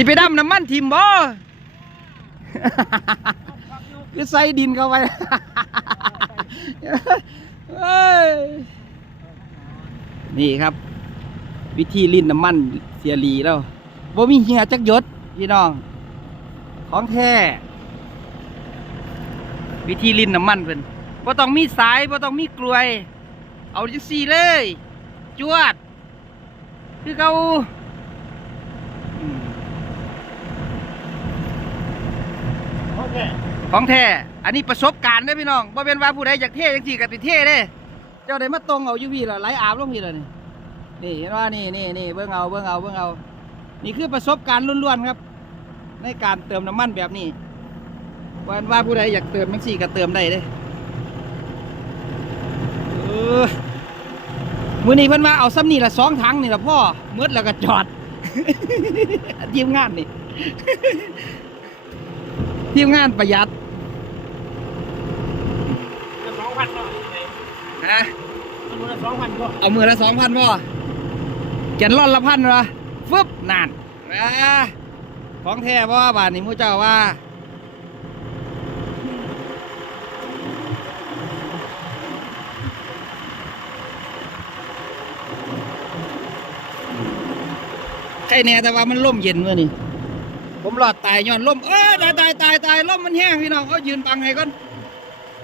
สิไปดำน้ำมันทิมบ่คือใส่ดินเข้าไปเอ้ยนี่ครับ วิธีลิ้นน้ำมันเสียหลีแล้วบ่มีเหียจักยศพี่น้อง ของแท้วิธีลิ้นน้ำมันเพิ่นบ่ต้องมีสายบ่ต้องมีกลวย เอาจังซี่เลย จวด คือเขาอืม โอเค ของแท้อันนี้ประสบการณ์เด้อพี่น้องบ่เป็นว่าผู้ใดอยากเท่จังซี่ก็ไปเท่เด้เจ้าได้มาตรงเอาอยู่พี่ล่ะไหลอาบลงพี่ล่ะนี่นี่เห็นว่านี่นี่นี่เบิ่งเอาเบิ่งเอาเบิ่งเอา นี่คือประสบการณ์ล้วนๆครับ ในการเติมน้ำมันแบบนี้วันว่าผู้ใดอยากเติมจังซี่ก็เติมได้เด้เออมื้อนี้เพิ่นว่าเอาซ้ำนี่ละสองถังนี่ละพ่อมืดแล้วก็จอดทีมงานนี่ ทีมงานประหยัดจะสองพันเนาะฮะมันละสองพันก็เอามือละสองพันพ่อแกนร่อนละพันวะฟึบนานอ่าของแท้พ่อบาทนี่หมูเจ้าว่าใช่แน่แต่ว่ามันล่มเย็นเมื่อนี่ ผมหลอดตายย้อนล่มเอ้ยตายตายตายตายล่มมันแห้งพี่น้องเอายืนบังให้ก่อน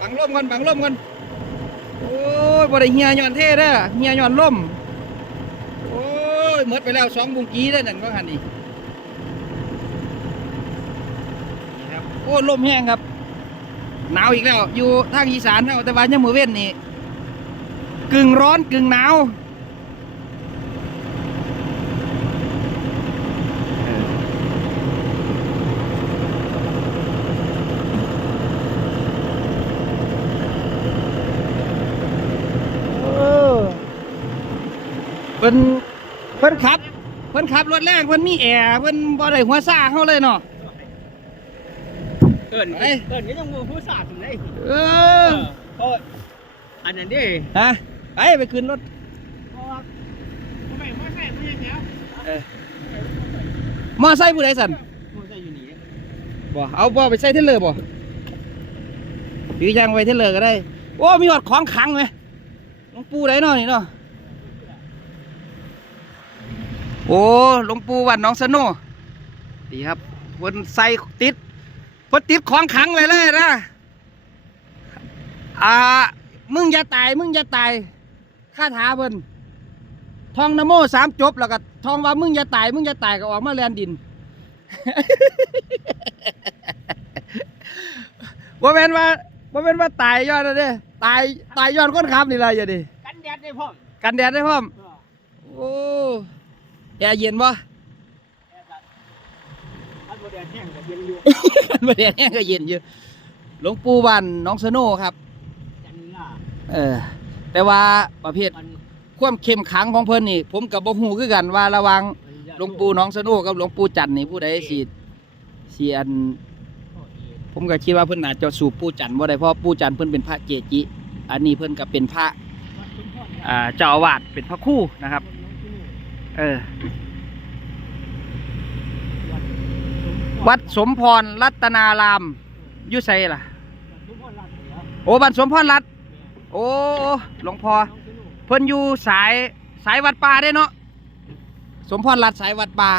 บังล่มก่อนบังล่มก่อนโอ้ยบ่ได้เหียย้อนเท่เด้อเหียย้อนล่มโอ้ยหมดไปแล้วสองบุงกี้ได้อนั่นก็หันนี่ครับโอ้ล่มแห้งครับหนาวอีกแล้ว อยู่ทางอีสานเนาะแต่ว่ายังมือเว้นนี่กึ่งร้อนกึ่งหนาว พิ่นเพิ่นขับเพิ่นขับรถแรงเพิ่นมีแอร์เพิ่นบ่ได้หัวซ่าเฮาเลยเนาะเกินเอ้ยเกินนี่ยังมือผู้สาดถึงได้เออเพราะอันนั้นดิฮะไปไปขึ้นรถเพราะว่าไม่ไม่ใช่ไม่ใช่แล้วเออมอไซค์ผู้ใดสั่นมันจะอยู่นี่บ่เอาบ่ไปใส่เทรลเลอร์บ่หรือยางไว้เทรลเลอร์ก็ได้ โอ้มีหอดของขลังไหมหลวงปู่ไดเนาะนี่เนาะ โอ้หลวงปู่วัดหน้องสนุดีครับเพิ่นใส่ติดเพิ่นติดของขลังไว้เลยนะอ่ามึงอย่าตาย มึงอย่าตายคาถาเพิ่นท่องนะโมสามจบแล้วก็ท่องว่ามึงอย่าตาย มึงอย่าตายก็ออกมาแลนดินว่าเป็นว่าว่าเป็นว่าตายย้อนนะเด้ตายตายย้อนคนขับนี่ละอย่าดิกันแดดได้พ่อกันแดดได้พร้อมโอ้ แอร์เย็นบ่ถ้าโมเดลแห้งก็เย็นอยู่กันบ่แดดแห้งก็เย็นอยู่หลวงปู่บ้านน้องสโนครับ จันล่าเออ แต่ว่าประเภทมันความเข้มขังของเพิ่นนี่ ผมกับบ่ฮู้คือกันว่าระหวังหลวงปู่น้องสโนกับหลวงปู่จันทร์นี่ผู้ใดสิสิอัน ผมก็คิดว่าเพิ่นอาจจะสู่ปู่จันทร์บ่ได้เพราะปู่จันทร์เพิ่นเป็นพระเกจิ อันนี้เพิ่นก็เป็นพระอ่าเจ้าอาวาสเป็นพระครู่นะครับ เออ วัดสมพรรัตนารามอยู่ไสล่ะ โอ้บ้านสมพรรัตน์โอ้หลวงพ่อเพิ่นอยู่สายสายวัดป่าได้เนาะสมพรรัตน์สายวัดป่า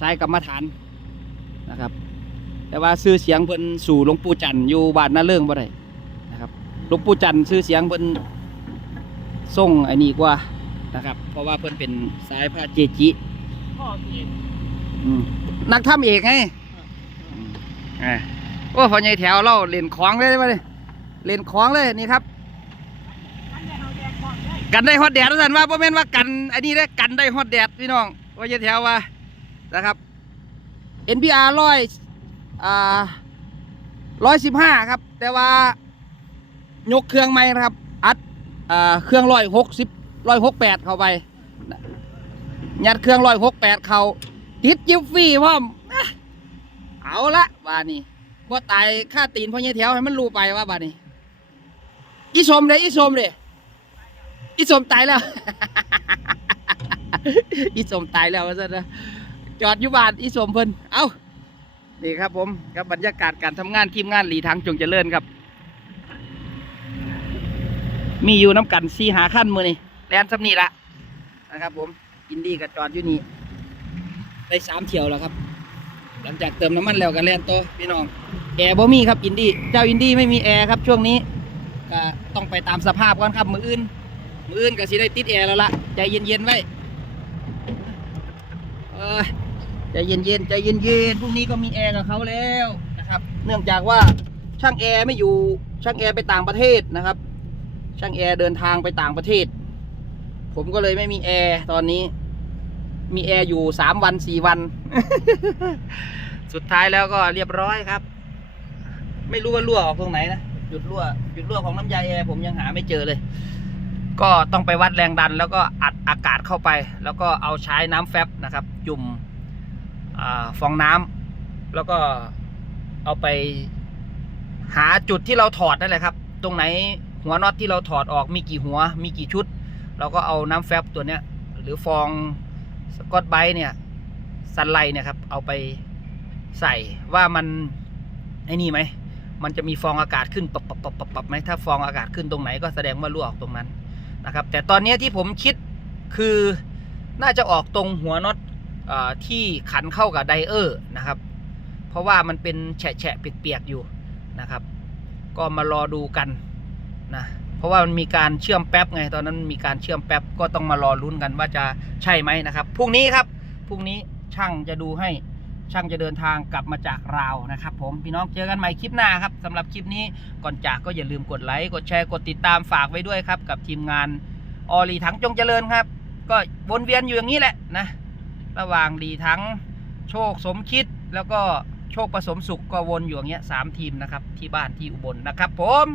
สายกรรมฐานนะครับ แต่ว่าชื่อเสียงเพิ่นสู่หลวงปู่จันทร์อยู่บ้านนาเรื่องบ่ได้นะครับหลวงปู่จันทร์ชื่อเสียงเพิ่นส่งไอ้นี่กว่า นะครับ เพราะว่าเพิ่นเป็นสายพระเจจิพ่อเองอืมนักทำเอกไงอืมอ่าโอ้พอใหญ่แถวเราเล่นของเลยมาเลยเล่นของเลยนี่ครับ กันได้เฮาแดดก่อนได้กันได้ฮอตแดดท่านว่าเพราะแม่นว่ากันอันนี้ได้กันได้ฮอตแดดพี่น้องว่าจะแถวว่านะครับ NPR ร้อยอ่าร้อยสิบห้าครับ แต่ว่ายกเครื่องใหม่นะครับ อัดอ่าเครื่องร้อยหกสิบ ร้อยหกแปดเข้าไปยัดเครื่องร้อยหกแปดเขาติดจิ๊บฟรีพร้อมอะเอาละบานี้ว่าตายค่าตีนพ่อใหญ่แถวให้มันรู้ไปว่าบานี้อีชมเลยอีชมเลยอีสมตายแล้ว อีสมตายแล้วว่าซะนะจอดอยู่บ้านอีสมเพิ่นเอานี่ครับผมกับบรรยากาศการทำงานทีมงานหลีทางจงเจริญครับ มีอยู่น้ำกันซีหาขั้นมือนี่ แลนสำนีละนะครับ ผมอินดี้กับจอดอยู่นี่ได้สามเที่ยวแล้วครับ หลังจากเติมน้ำมันแล้วกันแลนโตวพี่น้องแอร์บ่มีครับอินดี้เจ้าอินดี้ไม่มีแอร์ครับช่วงนี้ก็ต้องไปตามสภาพก่อนครับมืออื่นมืออื่นก็สิได้ติดแอร์แล้วละใจเย็นๆไว้เออใจเย็นๆใจเย็นๆพรุ่งนี้ก็มีแอร์กับเขาแล้วนะครับ เนื่องจากว่าช่างแอร์ไม่อยู่ช่างแอร์ไปต่างประเทศนะครับ ช่างแอร์เดินทางไปต่างประเทศ ผมก็เลยไม่มีแอร์ตอนนี้ มีแอร์อยู่สามวันสี่วัน สุดท้ายแล้วก็เรียบร้อยครับ ไม่รู้ว่ารั่วออกตรงไหนนะจุดรั่วจุดรั่วของน้ำยาแอร์ผมยังหาไม่เจอเลย ก็ต้องไปวัดแรงดัน แล้วก็อัดอากาศเข้าไป แล้วก็เอาใช้น้ำแฟบนะครับ จุ่มอฟองน้ำแล้วก็เอาไปหาจุดที่เราถอดนั่นแหละครับ ตรงไหนหัวน็อตที่เราถอดออกมีกี่หัว มีกี่ชุด เราก็เอาน้ำแฟบตัวเนี้ยหรือฟองสกอตไบรท์เนี่ยสันไลเนี่ยครับเอาไปใส่ว่ามันไอ้นี่ไหมมันจะมีฟองอากาศขึ้นปับปับปับปับปับไหมถ้าฟองอากาศขึ้นตรงไหนก็แสดงว่ารั่วออกตรงนั้นนะครับ แต่ตอนนี้ที่ผมคิดคือน่าจะออกตรงหัวน็อตที่ขันเข้ากับไดเออร์นะครับ เพราะว่ามันเป็นแฉะแฉะเปียกๆอยู่นะครับ ก็มารอดูกันนะ เพราะว่ามันมีการเชื่อมแป๊บไง ตอนนั้นมีการเชื่อมแป๊บก็ต้องมารอลุ้นกันว่าจะใช่ไหมนะครับพรุ่งนี้ครับพรุ่งนี้ช่างจะดูให้ช่างจะเดินทางกลับมาจากราวนะครับ ผมพี่น้องเจอกันใหม่คลิปหน้าครับสำหรับคลิปนี้ก่อนจากก็อย่าลืมกดไลค์กดแชร์กดติดตามฝากไว้ด้วยครับ กับทีมงานออลีถังจงเจริญครับ ก็วนเวียนอยู่อย่างนี้แหละนะ ระหว่างดีทั้งโชคสมคิดแล้วก็โชคผสมสุขก็วนอยู่อย่างเงี้ยสามทีมนะครับที่บ้านที่อุบลนะครับ ผม